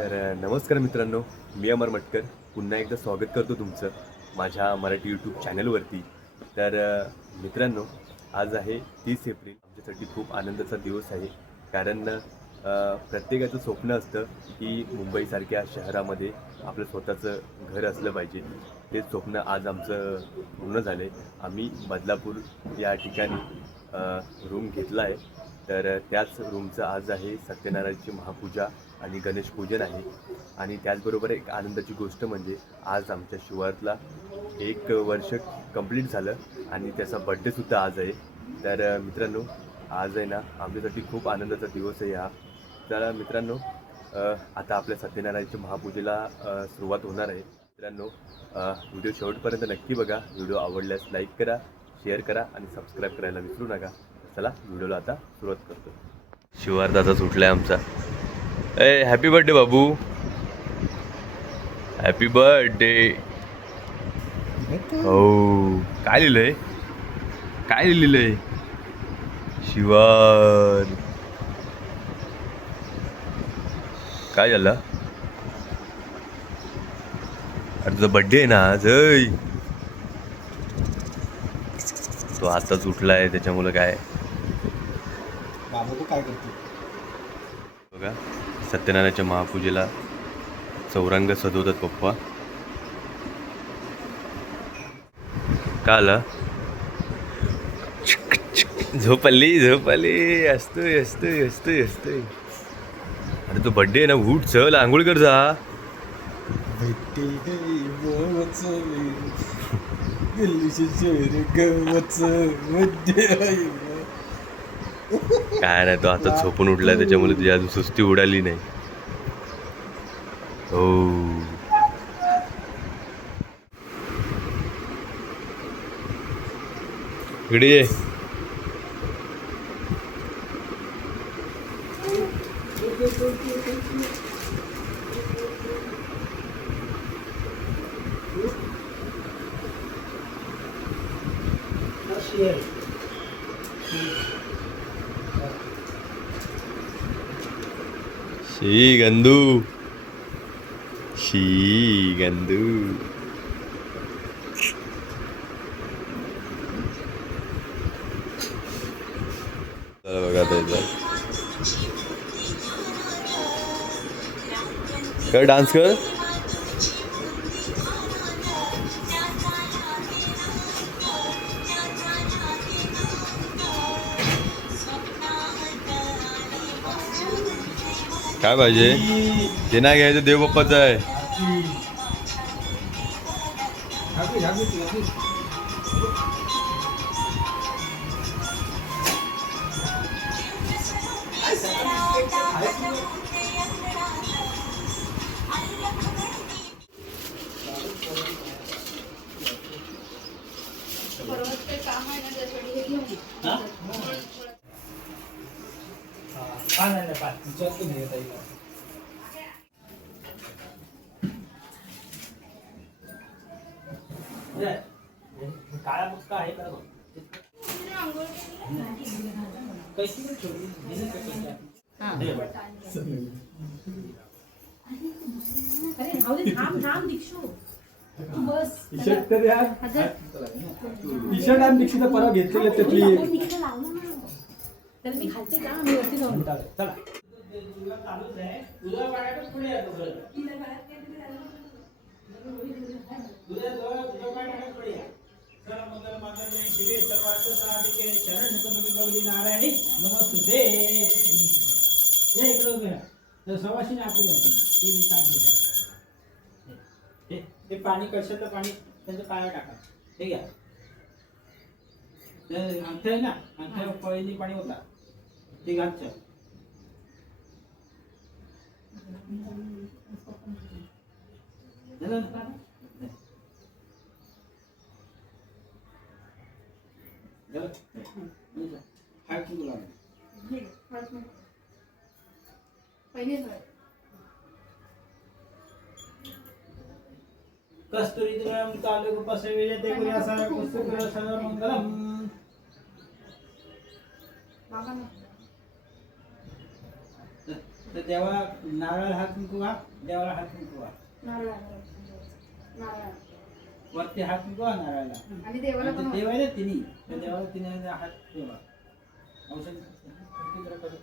नमस्कार मित्रांनो, मी अमर मटकर पुन्हा एकदा स्वागत करतो तुमचं माझ्या मराठी यूट्यूब चॅनलवरती. मित्रांनो, आज आहे 30 एप्रिल. आमच्यासाठी खूप आनंदाचा दिवस आहे, कारण प्रत्येकाचं स्वप्न असतं की मुंबईसारख्या शहरामध्ये आपलं स्वतःचं घर असलं पाहिजे. ते स्वप्न आज आमचं पूर्ण झालं आहे. आम्ही बदलापूर या ठिकाणी रूम घेतला आहे. त्याच रूमचं आज आहे सत्यनारायणची महापूजा आणि गणेश पूजन आहे. आणि त्याचबरोबर एक आनंदाची गोष्ट म्हणजे आज आमच्या शिवारातला 1 वर्ष कंप्लीट झालं आणि त्याचा बड्डेसुद्धा आज आहे. मित्रांनो, आज आहे ना आमच्यासाठी खूप आनंदाचा दिवस आहे हा. मित्रांनो, आता आपल्या सत्यनारायणच्या महापूजेला सुरुवात होणार आहे. मित्रांनो, व्हिडिओ शेवटपर्यंत नक्की बघा. व्हिडिओ आवडल्यास लाईक करा, शेअर करा आणि सबस्क्राईब करायला विसरू नका. चला व्हिडिओला आता सुरुवात करतो. शिवार दादा सुटलाय आमचा. हॅपी बर्थडे बाबू, हॅपी बर्थडे. हो, काय लिहिलंय, काय लिहिलंय शिवार? काय झालं? अरे तुझा बर्थडे आहे ना आज. तो आताच उठलाय त्याच्यामुळे काय काय करतो बघा. सत्यनारायणच्या महापूजेला चौरंग सजवतात पप्पा. का आला? झोपली झोपली, असतोय असतोय असतोय असतोय. अरे तो बर्थडे आहे ना, उठ चल आंघोळ कर जा. काय नाही, तो आता झोपून उठलाय त्याच्यामुळे तुझी अजून सुस्ती उडाली नाही. हो, इकडे ये. शी गंदू, शी गंदू. चला बघा त्याचा कर, डान्स कर. काय पाहिजे ते नाही घ्यायचं, देव बाप्पाचं आहे. काळा बुक्का आहे का? कैसी टी शर्ट आणि दीक्षित परवा घेतलेले त्यातली मी खाते का मी वरती जाऊन चला. चालूच आहे तुझ्या पाण्यातच पुढे येतो नारायणी नमस्ते. सवाशीने आपली ते पाणी कशाचं पाणी त्यांच्या पाया टाका. ठीक आहे, अंगठ्या आहे ना, अंगठ्या पहिली पाणी होता ते घालचं. कस्तुरी तालुक पसविले ते मंगलम. तर देवा नारळ हात कुंकू हा, देवाला हात कुंकू हा. नारळ नारळ वरती हात कुंकू हा नारळाला. आणि देवाला आणि पण ते देव आहे ना तिन्ही, त्या देवाला तिने हात ठेवा. औषध जरा करू.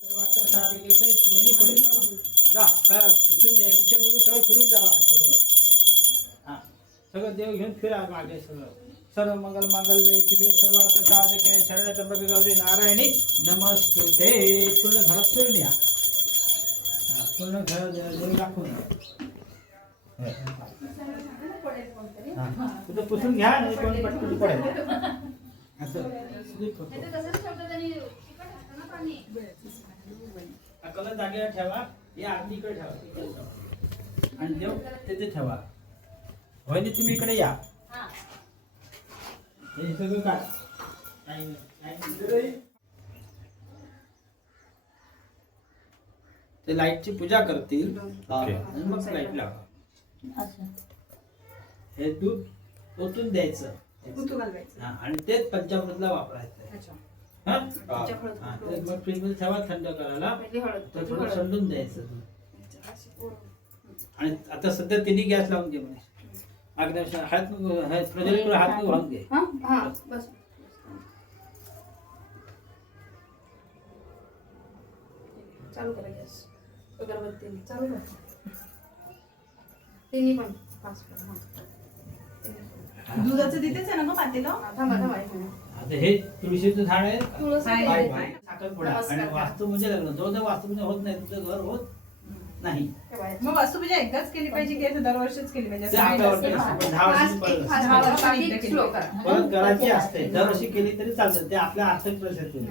सर्वांचं सारिकेचे म्हणजे पुढे जा. इथून किचनमधून सगळं फिरून जावा सगळं. हा सगळं देव घेऊन फिरा मागे सगळं. सर्व मंगल मांगल्ये शिवे सर्वार्थ साधके शरण्य त्र्यंबके गौरी नारायणी नमस्तुते. पूर्ण घरात फिरून या. हा पूर्ण घर देव दाखवून या. हा तुझं पुसून घ्या नाही कोणी पटकन पडेल असं स्लिप होतं. हा कलर जागेला ठेवा. हे आरती इकडे ठेवा, इकडे ठेवा. आणि देव तिथे ठेवा. वहिनी तुम्ही इकडे या. हे सगळं काढ. ते लाईटची पूजा करतील आणि मग लाईट लावा. हे दूध ओतून द्यायचं. हा, आणि तेच पंचामृतला वापरायचं. हा? हा, ते मग फ्रीजमध्ये ठेवा थंड करायला. तर थोडं थंडून द्यायचं दूध. आणि आता सध्या तिन्ही गॅस लावून घे म्हणे. अग्नेश हात प्रज्वलित हात वाहून घे. बस चालू करा गॅस. अगरबत्ती चालू करा. तिन्ही पण पाच दुधाचं तिथेच आहे ना गं पातेलं? थांबा थांबा एक मिनिट. आता हे तुळशीचं झाड आहे. तुळस आहे. साखरपुडा आणि वास्तू म्हणजे लग्न. जो वास्तू म्हणजे होत नाही तुझं घर होत नाही. मग वास्तुपूजा एकदाच केली पाहिजे की असं दरवर्षीच केली पाहिजे? ते आपल्या वर्षी पण 10 वर्षी परत करायची असते. दरवर्षी केली तरी चालतं. ते आपल्या आर्थिक परिस्थिती.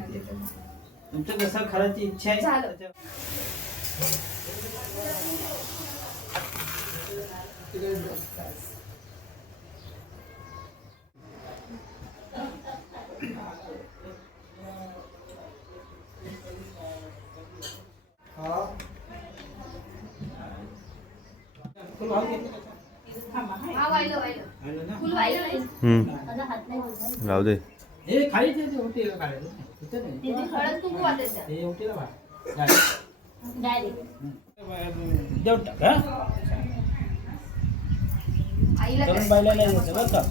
तुमचं कसं खराची इच्छा आहे झालं. त्याच्या- फुल वाहून घेतलं का? हा वाहिलं आलं ना? फुल वाहिलं राहू दे. हे खाली ते ओटीला काढायचं. तिथं नाही. हळद कुंकू वाटायचं. हे ओटीला वाढ. देऊन टाक हा. आईला तरुण बाईला नाही होतं बरं का.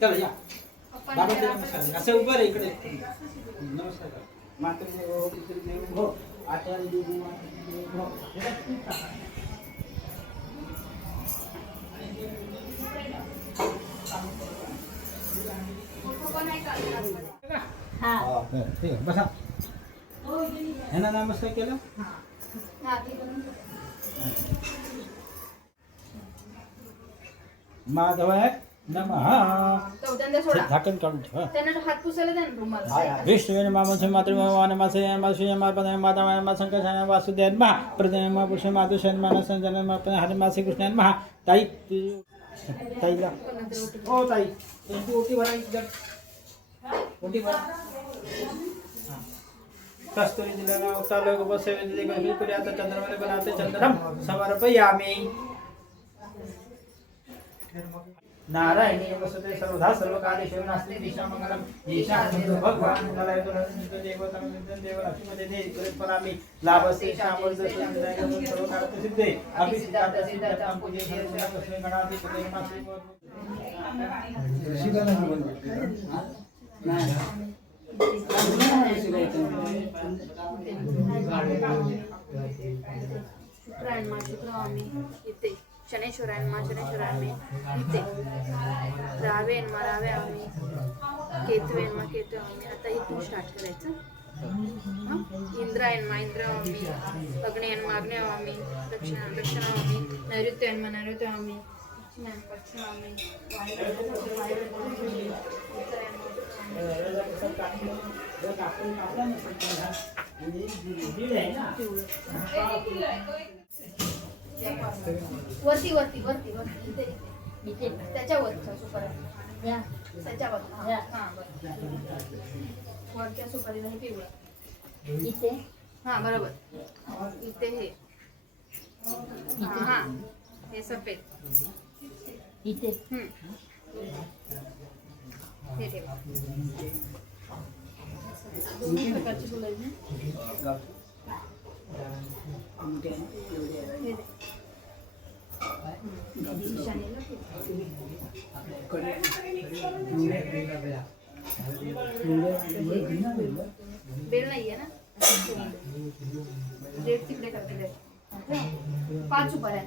चला या. बाबा ते नमस्कार. असं उभं रे इकडे. नमस्कार करा. मातृदेवो भव, पितृदेवो भव, आचार्य देवो मातृदेवो भव. ठीक आहे बसा. ह्यांना नमस्कार केला. माधवाय नमः. चौथ्यांदा सोडा. झाकण काढून ठेवा. त्यांना हात पुसायला द्या ना रुमाला. विष्णुवे मामसे मातृमाने मासे मासुये मापदे मातामय मासंकशाने वासुदेव महा प्रदय मा पुरुष मातुशन मानसन जन मापने हरि मासे कृष्णान महा. ताई ताईला ओ ताई त्यांची ओटी भरा. ओटी भरा. कस्तुरी दिलेला उतारले बसले दिले गंभीर करी आता चंद्रमले बनाते चंद्रम समर्पयामि. नारायणी वसते सर्वधा सर्वकार्येषु नास्ति दिशा मंगलम. ईशान भगवान कलयतु देवता देव लक्ष्मीपते दे परामि लाभस्ते शामर्दस्ते सर्वकार्य सिद्धे अभिसिद्धार्थ सिद्धार्थं पूजे कृष्ण गणाति पूजे मासे शुक्रायण शुक्रवामी इथे शनेश्वरायण शनेश्वरामी इथे रावेन रावे आम्ही केतवेन केतवे आम्ही. आता इथून स्टार्ट करायचं. इंद्रायण इंद्रावामी अग्नेयन अग्नेवामी दक्षिण दक्षिणावामी नैऋत्ययन नैऋत्यवामी पश्चिमावामी वरती वरती वरती वरती इथे त्याच्यावर त्याच्यावर वरच्या सुपारीला हे पिवळं इथे. हा बरोबर. इथे हे हा हे सफेद इथे. हे ठेवा. दोन्ही प्रकारची फुलं आहेत ना? हे दे. ईशान्येला बेल नाहीये ना? रेट तिकडे करते. 5 रुपये आहे.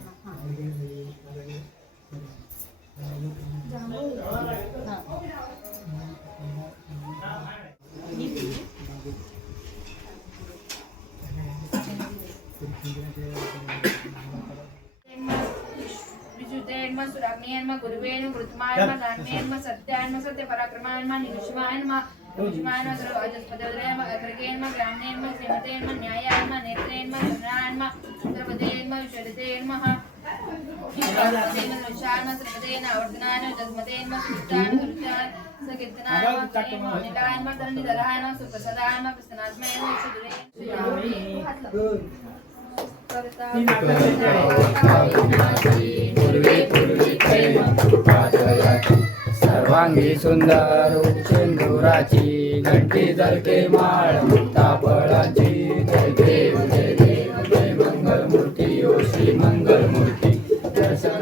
सर्वांगी सुंदर सिंदुराची घंटी जळके माळ मुक्ता फळाची जय देव जय देव जय मंगल मूर्ती ओ श्री मंगल मूर्ती दर्शन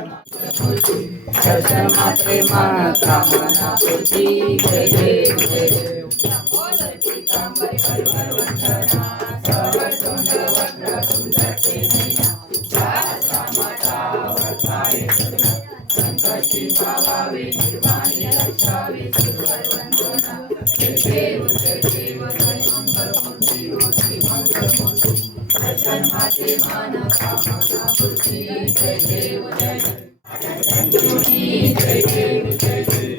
मात्रे माता मनापुरती जय देव जय देव संकष्टी भावावे निर्वाणी रक्षावे जय देव जय देव जय मंगल मूर्ती ओ श्री मंगल मूर्ती दर्शन माते मान कामना पूर्ती जय देव जय देव जय देव जय देव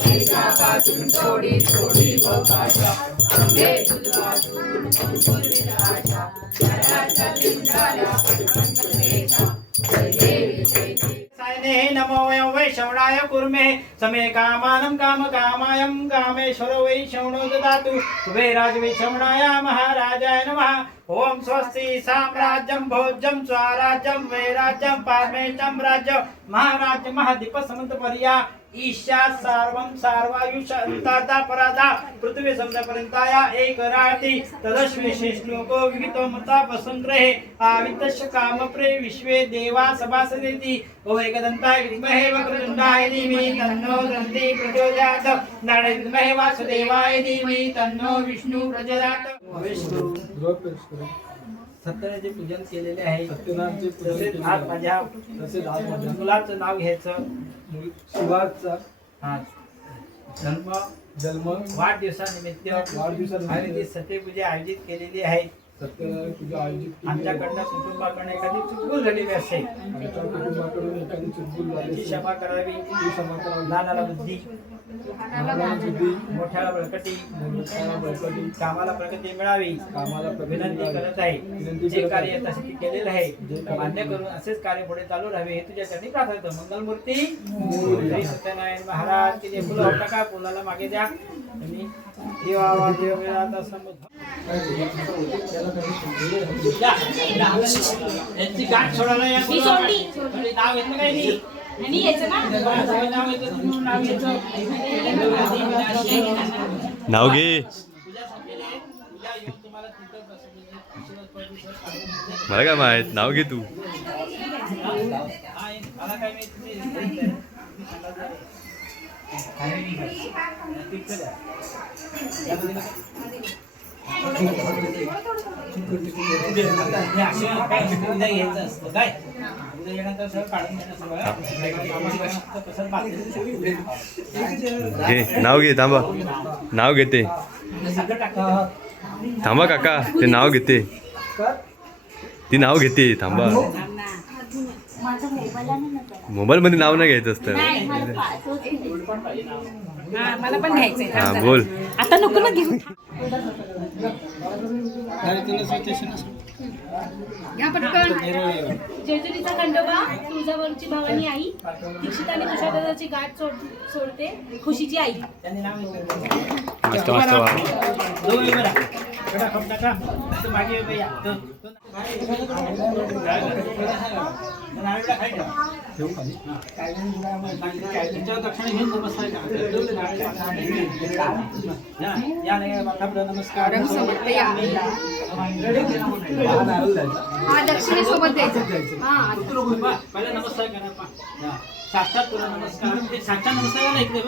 केशापासून थोडी थोडी बघाशा अंगे उद्वासून पूर्वी आशा जयाच्या लिंगाला नमो वै श्रवणाय कुर्मे समे कामानं काम कामायं कामेश्वर वै श्रवणो ददातु कुबेराज वै श्रवणाय महाराजाय नमः ओम स्वस्ति साम्राज्यं भोज्यं स्वराज्यं वैराज्यं पारमेशं राज्य महाराज महादीप समंतपर्या ईशा सर्वं सर्वायुष अंतर्ता परादा पृथ्वी समपर्यंताया एक राती तदश्वे श्लोको विहितो मता वसुंधरे आवितस्य कामप्रे विश्वे देवा सभासदेति ओ एकदन्ताय विद्महे वक्रतुण्डाय धीमहि तन्नो दन्ति प्रचोदयात् नारायणाय विद्महे वासुदेवाय धीमहि तन्नो विष्णु प्रचोदयात् सत्यनारायणाचे पूजन केलेले आहे. तसेच आज माझ्या मुलाचं नाव घ्यायचं. शिवाचा हा जन्म वाढदिवसानिमित्त आणि ती सत्यपूजा आयोजित केलेली आहे. सत्यनारायण पूजा आयोजित आमच्याकडनं कुटुंबाकडनं एखादी चुकून झालेली असेल कुटुंबाकडून एखादी चुकून ती क्षमा करावी. लहानाला बुद्धी मोठ्याला बळकटी कामाला प्रगती मिळावी विनंती करत आहे. जे कार्य त्यासाठी केलेलं आहे मान्य करून असेच कार्य पुढे चालू राहावे हे तुझ्या चरणी प्रार्थना. मंगलमूर्ती श्री सत्यनारायण महाराज की जे फुलं होता का फुलाला मागे द्या. यांची गाठ सोडायला या नाव येत काही नाव घे. मला काय माहित, नाव घे तू. घे नाव घे. थांबा नाव घेते. थांबा काका ते नाव घेते. ती नाव घेते. थांबा मोबाईल मध्ये नाव नाही घ्यायचं असतं. मला पण घ्यायचंय. हा बोल. आता नको ना घेऊ. घ्या पटकन. जेजुरीचा खंडोबा तुळजाभवानीची भवानी आई दीक्षित आणि तुषारदादाची गाठ सोडते खुशीची आई. मस्त मस्त. मागे त्याच्यावर दक्षिण घेऊन नमस्कार नमस्कार हा दक्षिणेसोबत द्यायचं हा पहिला नमस्कार करा साष्टांग तुला नमस्कार साष्टांग नमस्कार करा इकडे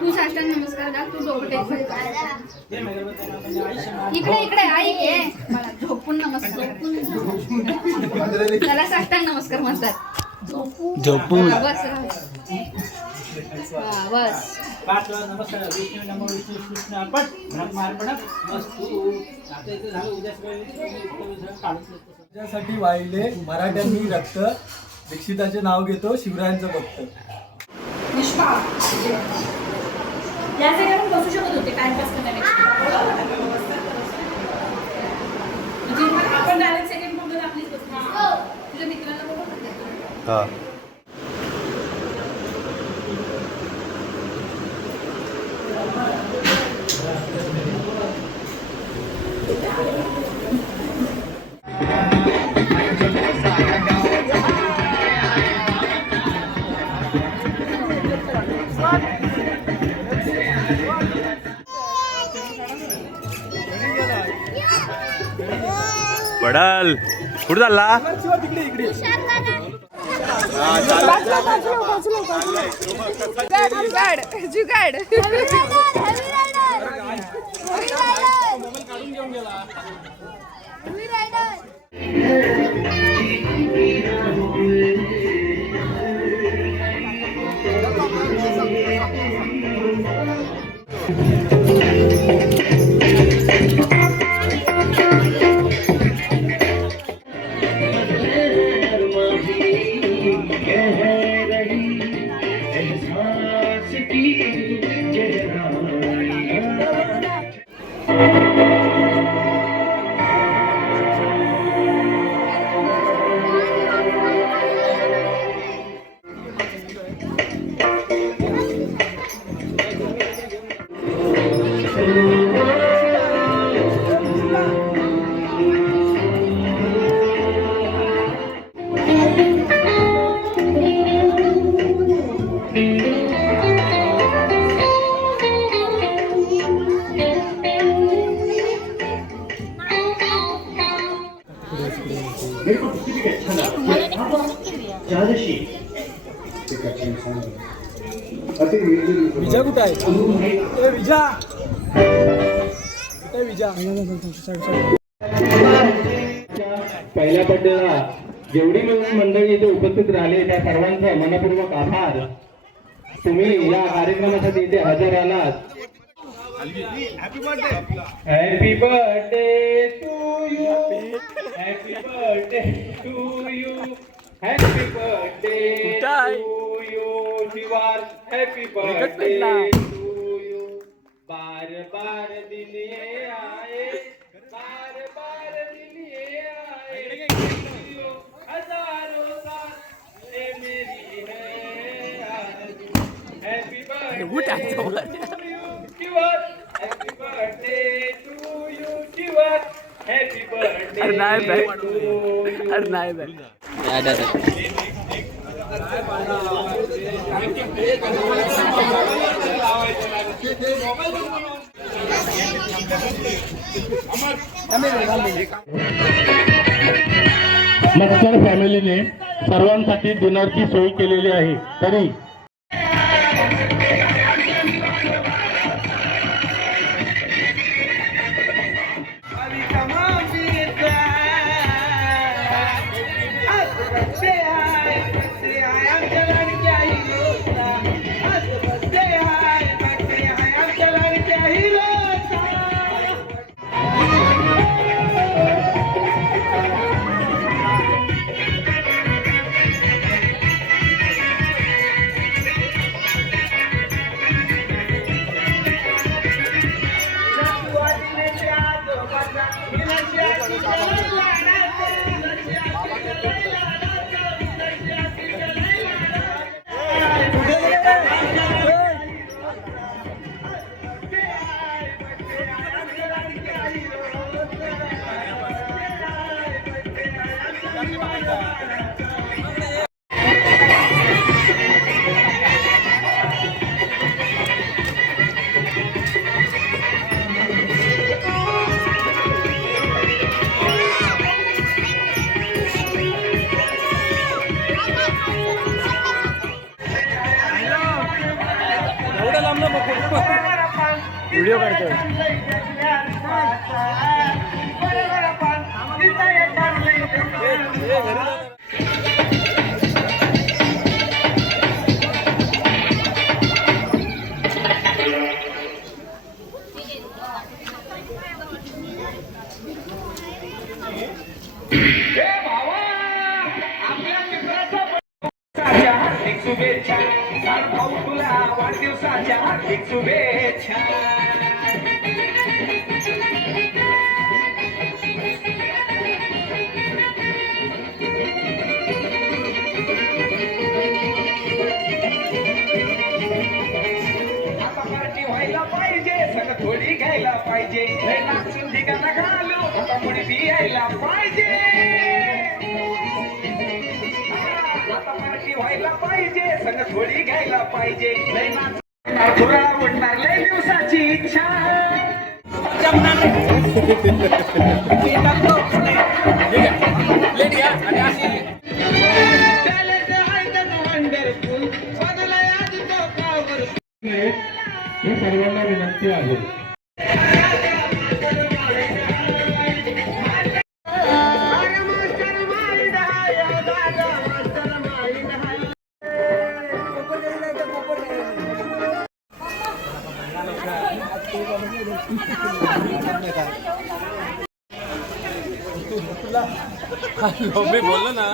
तू साष्टांग नमस्कार दाख तू डोकं इकडे इकडे ऐक हे मला झोपून नमस्कार त्याला साष्टांग नमस्कार म्हणतात झोपून बस बस पाच वेळा नमस्कार विष्णू नमो विष्णू कृष्ण अर्पण ब्रह्मार्पण वस्तू आता इथे झालं उद्या त्यासाठी वाहिले मराठ्यांनी रक्त दीक्षिताचे नाव घेतो शिवरायांचं भक्त या साईडला पण बसू शकत होते टाइमपास करण्यापेक्षा आपण डायरेक्ट सेकंड बघतो आपलीच बसतो तुझ्या मित्राला बघू हां पडाल कुठं चालला जुगाड विजा कुठं आहे ए, विजा कुठे विजा पहिल्या बड्डेला जेवढी मंडळी इथे उपस्थित राहिले त्या सर्वांचा मनपूर्वक आभार. तुम्ही या कार्यक्रमासाठी इथे हजर आलात. Happy birthday to you, happy birthday to you, happy birthday to you शिवार, हॅपी बर्थडे टू यू. बार बार दिन ये आए, बार बार दिन ये आए, हजारों साल ये मेरी है आरज़ू. हॅपी बर्थडे टू यू शिवार, हॅपी बर्थडे टू यू शिवार, हॅपी बर्थडे टू यू. मस्कर फॅमिलीने सर्वांसाठी डिनरची सोय केलेली आहे. तरी व्हिडिओ काढतो. शुभेच्छा भाऊ तुला वाढदिवसाच्या हार्दिक शुभेच्छा. आता पार्टी व्हायला पाहिजे सगळं थोडी घ्यायला पाहिजे नाचून ठिकाणा घालू आता मुडी यायला पाहिजे. आता पार्टी व्हायला पाहिजे सगळं थोडी घ्यायला पाहिजे थोडा उडणार लय दिवसाची इच्छा. हे सर्वांना विनंती आहे. मी बोललो ना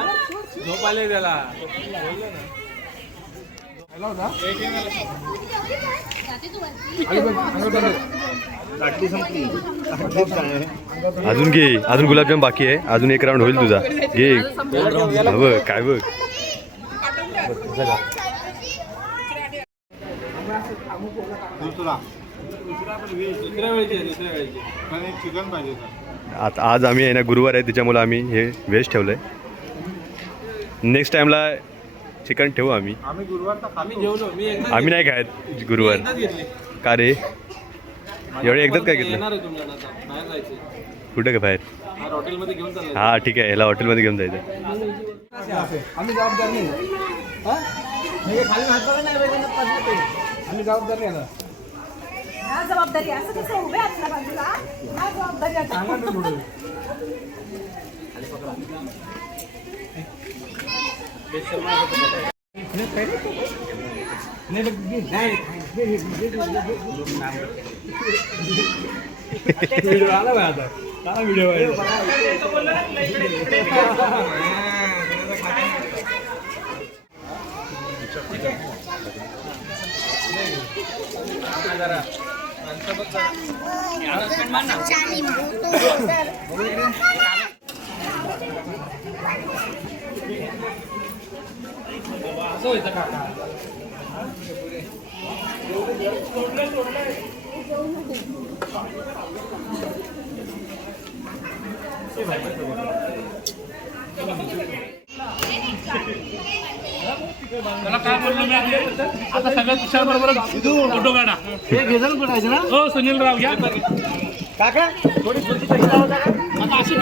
झोप आले त्याला. अजून घे, अजून गुलाबजाम बाकी आहे, अजून एक राऊंड होईल तुझा. घे बघ काय बघ. चिकन पाहिजे. आता आज आम्ही आहे ना गुरुवार आहे त्याच्यामुळे आम्ही हे व्हेज ठेवलं आहे. नेक्स्ट टाइमला चिकन ठेवू आम्ही. आम्ही गुरुवार आम्ही जेवलो. मी एकदा आम्ही नाही खायत गुरुवार. घेतली. का रे एवढे एकदाच काय घेतलं? येणार आहे तुमच्या बाहेर जायचं. कुठं का बाहेर? हॉटेलमध्ये घेऊन चाललं. हा ठीक आहे, याला हॉटेलमध्ये घेऊन जायचं. आम्ही जबाबदार नाही. म्हणजे खाली हात नाही आम्ही जबाबदार नाही. हा जबाबदारी असं कसं उभे असल्या बाजूला हा जबाबदारी आता. व्हिडिओ आला बा आता. काय व्हिडिओ आहे? असं होतं काका. त्याला काय बोललो मी आता सगळ्यात तुषार बरोबर फोटो काढा. हो सुनील राव घ्या काका थोडी आता अशी